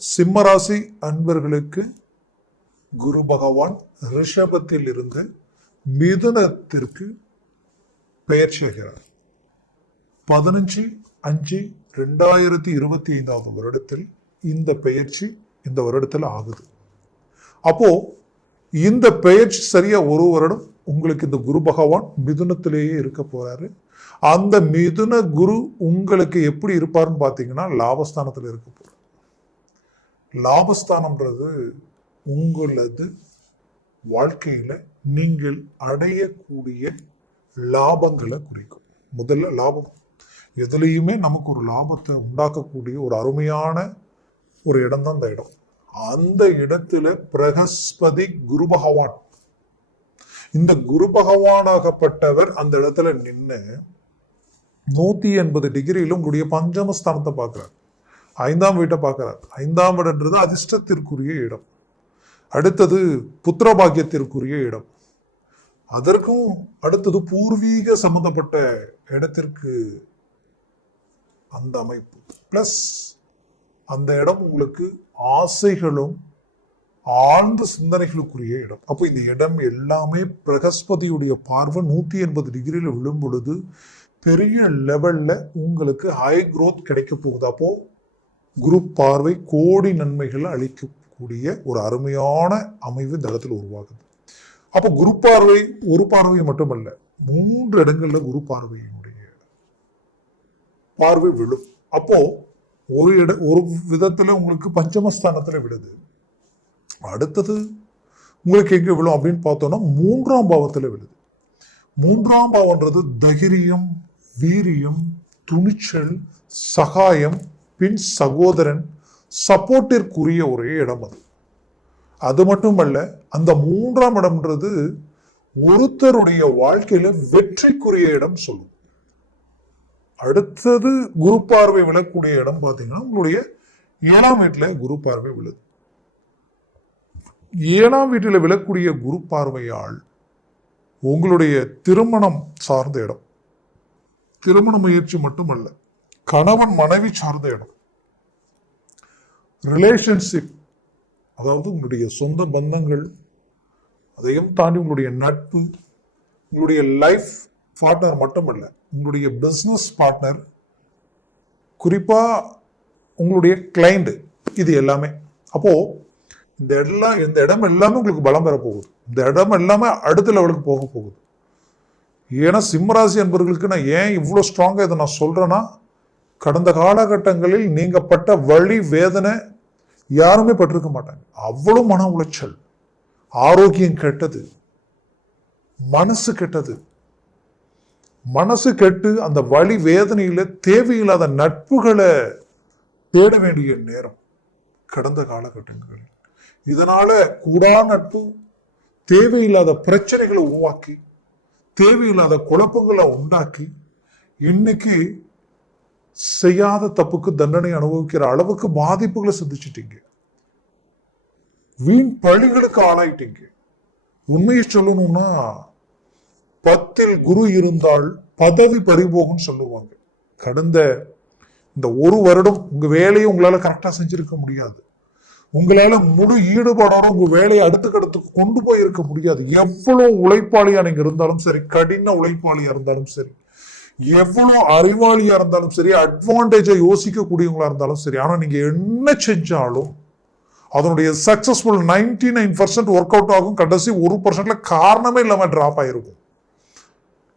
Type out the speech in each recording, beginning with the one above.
சிம்மராசி அன்பர்களுக்கு குரு பகவான் ரிஷபத்தில் இருந்து மிதுனத்திற்கு பெயர்ச்சி ஆகிறார். 15/5/2025 வருடத்தில் இந்த பெயர்ச்சி இந்த வருடத்தில் ஆகுது. அப்போ இந்த பெயர்ச்சி சரியா ஒரு வருடம் உங்களுக்கு இந்த குரு பகவான் மிதுனத்திலேயே இருக்க போறாரு. அந்த மிதுன குரு உங்களுக்கு எப்படி இருப்பாருன்னு பாத்தீங்கன்னா லாபஸ்தானத்தில் இருக்க போறாரு. லாபஸ்தானம்ன்றது உங்களது வாழ்க்கையில நீங்கள் அடையக்கூடிய லாபங்களை குறிக்கும். முதல்ல லாபம், எதுலையுமே நமக்கு ஒரு லாபத்தை உண்டாக்கக்கூடிய ஒரு அருமையான ஒரு இடம் தான் அந்த இடம். அந்த இடத்துல பிரகஸ்பதி குரு பகவான், இந்த குரு பகவானாகப்பட்டவர் அந்த இடத்துல நின்று 180 டிகிரியில உங்களுடைய பஞ்சமஸ்தானத்தை பார்க்கிறார், 5ஆம் வீட்டை பார்க்கிறார். 5ஆம் இடம்ன்றது அதிர்ஷ்டத்திற்குரிய இடம், அடுத்தது புத்திரபாகியத்திற்குரிய இடம், அதற்கும் அடுத்தது பூர்வீக சம்பந்தப்பட்ட இடத்திற்கு அந்த அமைப்பு. பிளஸ் அந்த இடம் உங்களுக்கு ஆசைகளும் ஆழ்ந்த சிந்தனைகளுக்குரிய இடம். அப்போ இந்த இடம் எல்லாமே பிரகஸ்பதியுடைய பார்வை 180 டிகிரியில விழும் பொழுது பெரிய லெவல்ல உங்களுக்கு ஹை growth கிடைக்க போகுது. அப்போ குரு பார்வை கோடி நன்மைகளை அளிக்கக்கூடிய ஒரு அருமையான அமைவு இந்த இடத்துல உருவாகுது. அப்போ குரு பார்வை ஒரு பார்வை மட்டுமல்ல, 3 இடங்கள்ல குரு பார்வையினுடைய பார்வை விழும். அப்போ ஒரு விதத்துல உங்களுக்கு பஞ்சமஸ்தானத்துல விடுது. அடுத்தது உங்களுக்கு எங்க விழும் அப்படின்னு பார்த்தோம்னா 3ஆம் பாவத்துல விழுது. 3ஆம் பாவம்ன்றது தைரியம், வீரியம், துணிச்சல், சகாயம், பின் சகோதரன், சப்போர்ட்டிற்குரிய ஒரே இடம் அது. அது மட்டுமல்ல, அந்த 3ஆம் இடம்ன்றது ஒருத்தருடைய வாழ்க்கையில வெற்றிக்குரிய இடம் சொல்லும். அடுத்தது குரு பார்வை விழக்கூடிய இடம் பார்த்தீங்கன்னா உங்களுடைய 7ஆம் வீட்டுல குரு பார்வை விழுது. 7ஆம் வீட்டில் விழக்கூடிய குரு பார்வையால் உங்களுடைய திருமணம் சார்ந்த இடம், திருமண முயற்சி மட்டுமல்ல, கணவன் மனைவி சார்ந்த இடம், ரிலேஷன்ஷிப், அதாவது உங்களுடைய சொந்த பந்தங்கள், அதையும் தாண்டி உங்களுடைய நட்பு, உங்களுடைய லைஃப் பார்ட்னர் மட்டுமல்ல, உங்களுடைய பிஸ்னஸ் பார்ட்னர், குறிப்பா உங்களுடைய கிளைண்ட், இது எல்லாமே. அப்போ இந்த இடம் எல்லாமே உங்களுக்கு பலம் பெற போகுது. இந்த இடம் எல்லாமே அடுத்த லெவலுக்கு போக போகுது. ஏன்னா சிம்மராசி என்பவர்களுக்கு நான் ஏன் இவ்வளோ ஸ்ட்ராங்கா இதை நான் சொல்றேன்னா, கடந்த காலகட்டங்களில் நீங்க பட்ட வலி வேதனை யாருமே பட்டிருக்க மாட்டாங்க. அவ்வளவு மன உளைச்சல், ஆரோக்கியம் கெட்டது, மனசு கெட்டது. மனசு கெட்டு அந்த வலி வேதனையில தேவையில்லாத நட்புகளை தேட வேண்டிய நேரம் கடந்த காலகட்டங்கள். இதனால கூடா நட்பு தேவையில்லாத பிரச்சனைகளை உருவாக்கி, தேவையில்லாத குழப்பங்களை உண்டாக்கி, இன்னைக்கு செய்யாத தப்புக்கு தண்டனை அனுபவிக்கிற அளவுக்கு பாதிப்புகளை சந்திச்சிட்டீங்க. வீண் பழிகளுக்கு ஆளாயிட்டீங்க. உண்மையை சொல்லணும்னா 10ல் குரு இருந்தால் பதவி பறிபோகும் சொல்லுவாங்க. கடந்த இந்த ஒரு வருடம் உங்க வேலையை உங்களால கரெக்டா செஞ்சிருக்க முடியாது. உங்களால முழு ஈடுபாடோட உங்க வேலையை அடுத்துக்கடுத்துக்கு கொண்டு போய் இருக்க முடியாது. எவ்வளவு உழைப்பாளியா நீங்க இருந்தாலும் சரி, கடின உழைப்பாளியா இருந்தாலும் சரி, எவ்வளவு அறிவாளியா இருந்தாலும் சரி, அட்வான்டேஜை யோசிக்க கூடியவங்களா இருந்தாலும் சரி, ஆனா நீங்க என்ன செஞ்சாலும் அதனுடைய சக்சஸ்ஃபுல் 99% ஒர்க் அவுட் ஆகும். கடைசி 1%ல காரணமே இல்லாம டிராப் ஆயிருக்கும்.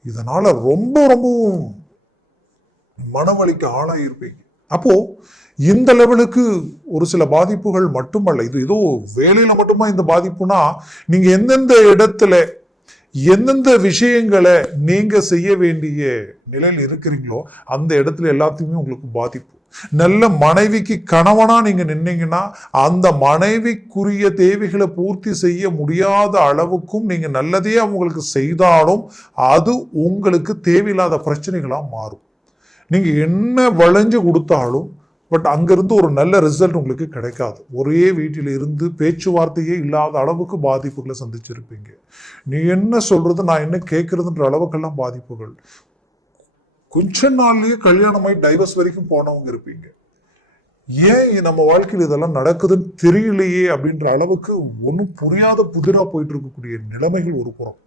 இதனால ரொம்ப ரொம்ப மனவலிக்கு ஆளாயிருப்பீங்க. அப்போ இந்த லெவலுக்கு ஒரு சில பாதிப்புகள் மட்டுமல்ல, இது ஏதோ வேலையில மட்டுமா இந்த பாதிப்புனா, நீங்க எந்தெந்த இடத்துல எந்தெந்த விஷயங்களை நீங்க செய்ய வேண்டிய நிலையில் இருக்கிறீங்களோ அந்த இடத்துல எல்லாத்தையுமே உங்களுக்கு பாதிப்பு. நல்ல மனைவிக்கு கணவனா நீங்க நின்னீங்கன்னா அந்த மனைவிக்குரிய தேவைகளை பூர்த்தி செய்ய முடியாத அளவுக்கும் நீங்க நல்லதே அவங்களுக்கு செய்தாலும் அது உங்களுக்கு தேவையில்லாத பிரச்சனைகளா மாறும். நீங்க என்ன வளைஞ்சு கொடுத்தாலும் பட் அங்கிருந்து ஒரு நல்ல ரிசல்ட் உங்களுக்கு கிடைக்காது. ஒரே வீட்டில் இருந்து பேச்சுவார்த்தையே இல்லாத அளவுக்கு பாதிப்புகளை சந்திச்சிருப்பீங்க. நீ என்ன சொல்றது, நான் என்ன கேட்கறதுன்ற அளவுக்கெல்லாம் பாதிப்புகள். கொஞ்ச நாள்லயே கல்யாணமாய் டைவர்ஸ் வரைக்கும் போனவங்க இருப்பீங்க. ஏன் நம்ம வாழ்க்கையில் இதெல்லாம் நடக்குதுன்னு தெரியலையே அப்படின்ற அளவுக்கு ஒன்றும் புரியாத புதிரா போயிட்டு இருக்கக்கூடிய நிலைமைகள் ஒரு புறம்.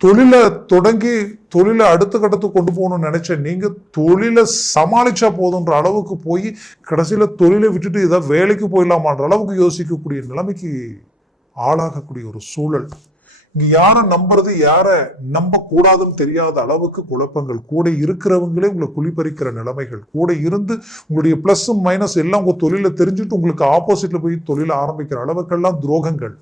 தொழிலை தொடங்கி தொழிலை அடுத்த கட்டத்துக்கு கொண்டு போகணும்னு நினைச்ச நீங்க தொழிலை சமாளிச்சா போதுன்ற அளவுக்கு போய் கடைசியில தொழிலை விட்டுட்டு ஏதாவது வேலைக்கு போயிடலாமான்ற அளவுக்கு யோசிக்கக்கூடிய நிலைமைக்கு ஆளாகக்கூடிய ஒரு சூழல். இங்க யாரை நம்புறது யாரை நம்ப கூடாதுன்னு தெரியாத அளவுக்கு குழப்பங்கள். கூட இருக்கிறவங்களே உங்களை குளிப்பறிக்கிற நிலைமைகள். கூட இருந்து உங்களுடைய பிளஸ் மைனஸ் எல்லாம் உங்க தொழிலை தெரிஞ்சுட்டு உங்களுக்கு ஆப்போசிட்ல போய் தொழிலை ஆரம்பிக்கிற அளவுக்கெல்லாம் துரோகங்கள்.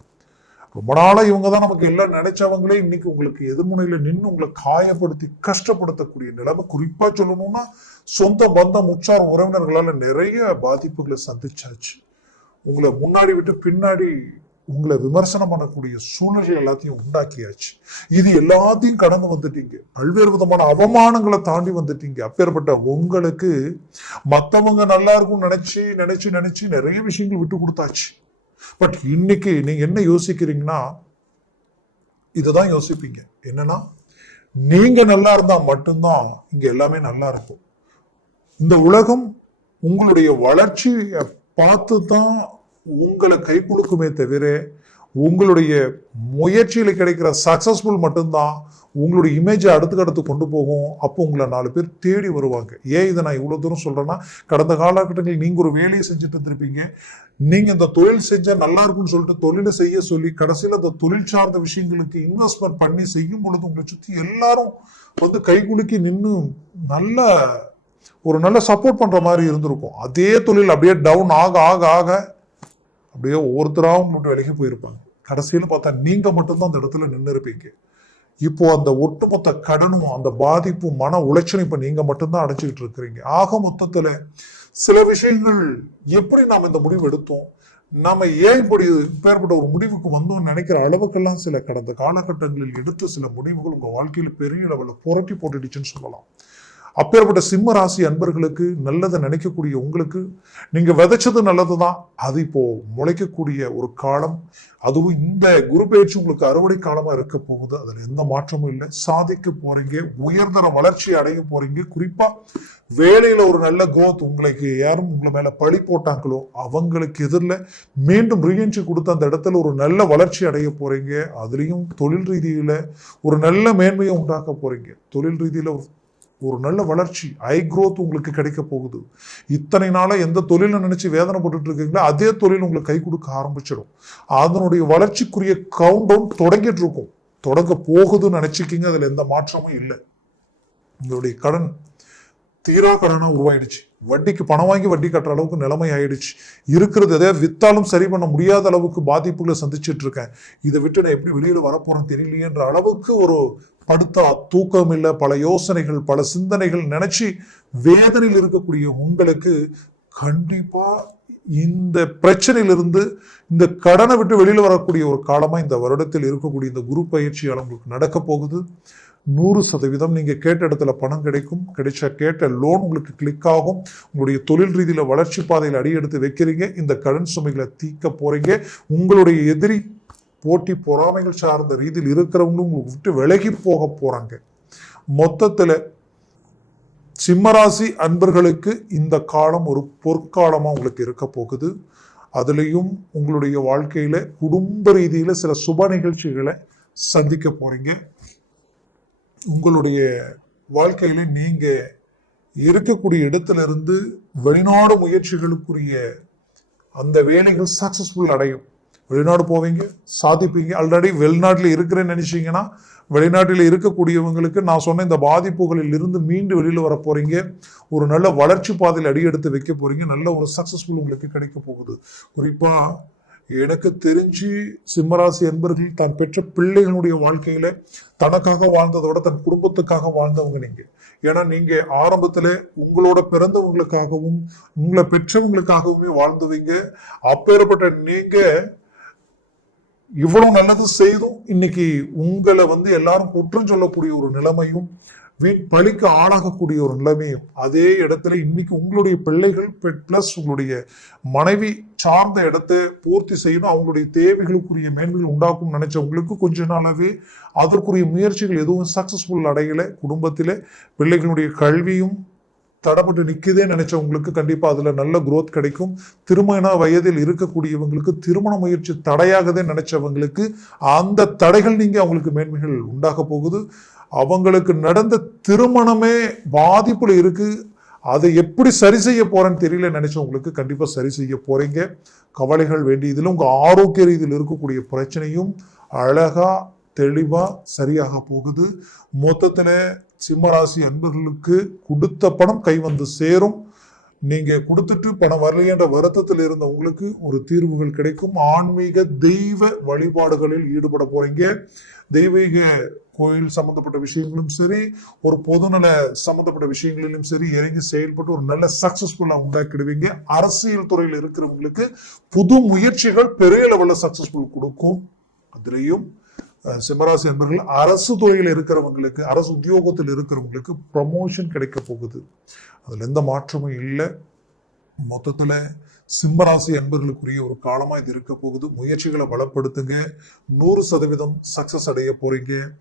ரொம்ப நாளா இவங்க தான் நமக்கு எல்லாம் நினைச்சவங்களே இன்னைக்கு உங்களுக்கு எதிர்முனையில நின்று உங்களை காயப்படுத்தி கஷ்டப்படுத்தக்கூடிய நிலைமை. குறிப்பா சொல்லணும்னா சொந்த பந்தம் உற்சார உறவினர்களால நிறைய பாதிப்புகளை சந்திச்சாச்சு. உங்களை முன்னாடி விட்டு பின்னாடி உங்களை விமர்சனம் பண்ணக்கூடிய சூழ்நிலை எல்லாத்தையும் உண்டாக்கியாச்சு. இது எல்லாத்தையும் கடந்து வந்துட்டீங்க. பல்வேறு விதமான அவமானங்களை தாண்டி வந்துட்டீங்க. அப்பேற்பட்ட உங்களுக்கு மத்தவங்க நல்லா இருக்கும் நினைச்சு நினைச்சு நினைச்சு நிறைய விஷயங்கள் விட்டு கொடுத்தாச்சு. பட் இன்னைக்கு நீங்க என்ன யோசிக்கிறீங்கன்னா இததான் யோசிப்பீங்க. என்னன்னா நீங்க நல்லா இருந்தா மட்டும்தான் இங்க எல்லாமே நல்லா இருக்கும். இந்த உலகம் உங்களுடைய வளர்ச்சியை பார்த்து தான் உங்களை கை கொடுக்குமே தவிர உங்களுடைய முயற்சியில கிடைக்கிற சக்சஸ்ஃபுல் மட்டும்தான் உங்களுடைய இமேஜை அடுத்து கொண்டு போகும். அப்போ உங்களை 4 பேர் தேடி வருவாங்க. ஏன் இதை நான் இவ்வளவு தூரம் சொல்றேன்னா, கடந்த காலகட்டங்களில் நீங்க ஒரு வேலையை செஞ்சுட்டு இருந்திருப்பீங்க. நீங்க இந்த தொழில் செஞ்சா நல்லா இருக்கும்னு சொல்லிட்டு தொழிலை செய்ய சொல்லி கடைசியில் அந்த தொழில் சார்ந்த விஷயங்களுக்கு இன்வெஸ்ட்மெண்ட் பண்ணி செய்யும் பொழுது உங்களை சுத்தி எல்லாரும் வந்து கை குலுக்கி நின்று நல்ல சப்போர்ட் பண்ற மாதிரி இருந்திருக்கும். அதே தொழில் அப்படியே டவுன் ஆக ஆக ஆக அப்படியே ஒவ்வொருத்தராகவும் மட்டும் விலகி போயிருப்பாங்க. கடைசியில் பார்த்தா நீங்க மட்டும்தான் அந்த இடத்துல நின்று இருப்பீங்க. இப்போ அந்த ஒட்டுமொத்த கடனும் அந்த பாதிப்பும் மன உளைச்சலும் இப்ப நீங்க மட்டும்தான் அடைச்சிக்கிட்டு இருக்கிறீங்க. ஆக மொத்தத்துல சில விஷயங்கள் எப்படி நாம் இந்த முடிவு எடுத்தோம், நாம ஏன் இப்படி பேர்பட்ட ஒரு முடிவுக்கு வந்தோம்னு நினைக்கிற அளவுக்கெல்லாம் சில கடந்த காலகட்டங்களில் எடுத்த சில முடிவுகள் உங்க வாழ்க்கையில பெரிய லெவலில் புரட்டி போட்டுடுச்சுன்னு சொல்லலாம். அப்பேற்பட்ட சிம்ம ராசி அன்பர்களுக்கு நல்லதை நினைக்கக்கூடிய உங்களுக்கு நீங்க விதைச்சது நல்லதுதான். அது இப்போ முளைக்கக்கூடிய ஒரு காலம். அதுவும் இந்த குரு பயிற்சி உங்களுக்கு அறுவடை காலமா இருக்க போகுது. அதுல எந்த மாற்றமும் இல்லை. சாதிக்க போறீங்க, உயர்தர வளர்ச்சி அடைய போறீங்க. குறிப்பா வேலையில ஒரு நல்ல growth. உங்களுக்கு யாரும் உங்களை மேல பழி போட்டாங்களோ அவங்களுக்கு எதிரில் மீண்டும் ரீஎன்ட்ரி கொடுத்து அந்த இடத்துல ஒரு நல்ல வளர்ச்சி அடைய போறீங்க. அதுலயும் தொழில் ரீதியில ஒரு நல்ல மேன்மையை உண்டாக்க போறீங்க. தொழில் ரீதியில ஒரு நல்ல வளர்ச்சி ஹை growth உங்களுக்கு கிடைக்க போகுது. இத்தனை நாளா எந்த தொழிலை நினைச்சு வேதனை போட்டுட்டு இருக்கீங்களோ அதே தொழில் உங்களுக்கு கை கொடுக்க ஆரம்பிச்சிடும். அதனுடைய வளர்ச்சிக்குரிய கவுண்ட் டவுன் தொடங்கிட்டு இருக்கும். தொடங்க போகுதுன்னு நினைச்சுக்கிங்க. அதுல எந்த மாற்றமும் இல்லை. உங்களுடைய கடன் தீரா கடனா உருவாயிடுச்சு. வட்டிக்கு பணம் வாங்கி வட்டி கட்டுற அளவுக்கு நிலைமை ஆயிடுச்சு. இருக்கிறது எதையாவது வித்தாலும் சரி பண்ண முடியாத அளவுக்கு பாதிப்புகளை சந்திச்சுட்டு இருக்கேன். இதை விட்டு நான் எப்படி வெளியில வரப்போறேன்னு தெரியலையேன்ற அளவுக்கு ஒரு படுத்தா தூக்கம் இல்லை. பல யோசனைகள் பல சிந்தனைகள் நினைச்சு வேதனையில் இருக்கக்கூடிய உங்களுக்கு கண்டிப்பா இந்த பிரச்சனையிலிருந்து இந்த கடனை விட்டு வெளியில வரக்கூடிய ஒரு காலமா இந்த வருடத்தில் இருக்கக்கூடிய இந்த குரு பயிற்சியால் உங்களுக்கு நடக்க போகுது. 100% நீங்க கேட்ட இடத்துல பணம் கிடைக்கும். கேட்ட லோன் உங்களுக்கு கிளிக் ஆகும். உங்களுடைய தொழில் ரீதியில வளர்ச்சி பாதையில் அடி எடுத்து வைக்கிறீங்க. இந்த கடன் சுமைகளை தீர்க்க போறீங்க. உங்களுடைய எதிரி போட்டி பொறாமைகள் சார்ந்த ரீதியில் இருக்கிறவங்க உங்களுக்கு விட்டு விலகி போக போறாங்க. மொத்தத்துல சிம்மராசி அன்பர்களுக்கு இந்த காலம் ஒரு பொற்காலமா உங்களுக்கு இருக்க போகுது. அதுலயும் உங்களுடைய வாழ்க்கையில குடும்ப ரீதியில சில சுப நிகழ்ச்சிகளை சந்திக்க போறீங்க. உங்களுடைய வாழ்க்கையில நீங்க இருக்கக்கூடிய இடத்துல இருந்து வெளிநாடு முயற்சிகளுக்குரிய அந்த வேலைகள் சக்சஸ்ஃபுல் அடையும். வெளிநாடு போவீங்க, சாதிப்பீங்க. ஆல்ரெடி வெளிநாட்டில் இருக்கிறேன்னு நினைச்சீங்கன்னா வெளிநாட்டில் இருக்கக்கூடியவங்களுக்கு நான் சொன்ன இந்த பாதிப்புகளில் இருந்து மீண்டு வெளியில் வர போறீங்க. ஒரு நல்ல வளர்ச்சி பாதையில் அடி எடுத்து வைக்க போறீங்க. நல்ல ஒரு சக்சஸ்ஃபுல் உங்களுக்கு கிடைக்க போகுது. குறிப்பா எனக்கு தெரிஞ்சு சிம்மராசி என்பர்கள் தான் பெற்ற பிள்ளைகளுடைய வாழ்க்கையில தனக்காக வாழ்ந்ததை விட தன் குடும்பத்துக்காக வாழ்ந்தவங்க நீங்க. ஏன்னா நீங்க ஆரம்பத்துல உங்களோட பிறந்தவங்களுக்காகவும் உங்களை பெற்றவங்களுக்காகவுமே வாழ்ந்தவங்க. அப்பேற்பட்ட நீங்க இவ்வளவு நல்லது செய்தும் இன்னைக்கு உங்களை எல்லாரும் குற்றம் சொல்லக்கூடிய ஒரு நிலைமையும் வீண் பழிக்கு ஆளாகக்கூடிய ஒரு நிலைமையும் அதே இடத்துல இன்னைக்கு உங்களுடைய பிள்ளைகள் பிளஸ் உங்களுடைய மனைவி சார்ந்த இடத்தை பூர்த்தி செய்யணும், அவங்களுடைய தேவைகளுக்குரிய மேன்மைகள் உண்டாக்கும் நினைச்சவங்களுக்கு கொஞ்ச நாளாவே அதற்குரிய முயற்சிகள் எதுவும் சக்சஸ்ஃபுல் அடையல. குடும்பத்திலே பிள்ளைகளுடைய கல்வியும் தடைப்பட்டு நிக்குதே நினைச்சவங்களுக்கு கண்டிப்பா அதுல நல்ல growth கிடைக்கும். திருமண வயதில் இருக்கக்கூடியவங்களுக்கு திருமண முயற்சி தடையாகதே நினைச்சவங்களுக்கு அந்த தடைகள் நீங்க அவங்களுக்கு மேன்மைகள் உண்டாக போகுது. அவங்களுக்கு நடந்த திருமணமே பாதிப்புல இருக்கு, அதை எப்படி சரி செய்ய போறேன்னு தெரியல நினைச்சவங்களுக்கு கண்டிப்பா சரி செய்ய போறீங்க. கவலைகள் வேண்டியதில் உங்க ஆரோக்கிய ரீதியில் இருக்கக்கூடிய பிரச்சனையும் அழகா தெளிவா சரியாக போகுது. மொத்தத்துல சிம்மராசி அன்பர்களுக்கு கொடுத்த பணம் கை வந்து சேரும். நீங்க கொடுத்துட்டு பணம் வரலையென்ற வருத்தத்தில் இருந்த உங்களுக்கு ஒரு தீர்வுகள் கிடைக்கும். ஆன்மீக தெய்வ வழிபாடுகளில் ஈடுபட போறீங்க. தெய்வீக கோயில் சம்பந்தப்பட்ட விஷயங்களும் சரி, ஒரு பொதுநல சம்பந்தப்பட்ட விஷயங்களிலும் சரி இறங்கி செயல்பட்டு ஒரு நல்ல சக்சஸ்ஃபுல்லா உண்டாக்கிடுவீங்க. அரசியல் துறையில் இருக்கிறவங்களுக்கு புது முயற்சிகள் பெரிய லெவல்ல சக்சஸ்ஃபுல் கொடுக்கும். அதுலேயும் சிம்மராசி என்பர்கள் அரசு துறையில் இருக்கிறவங்களுக்கு, அரசு உத்தியோகத்தில் இருக்கிறவங்களுக்கு ப்ரமோஷன் கிடைக்க போகுது. அதுல எந்த மாற்றமும் இல்லை. மொத்தத்துல சிம்மராசி அன்பர்களுக்குரிய ஒரு காலமா இது இருக்க போகுது. முயற்சிகளை பலப்படுத்துங்க. 100% சக்சஸ் அடைய போறீங்க.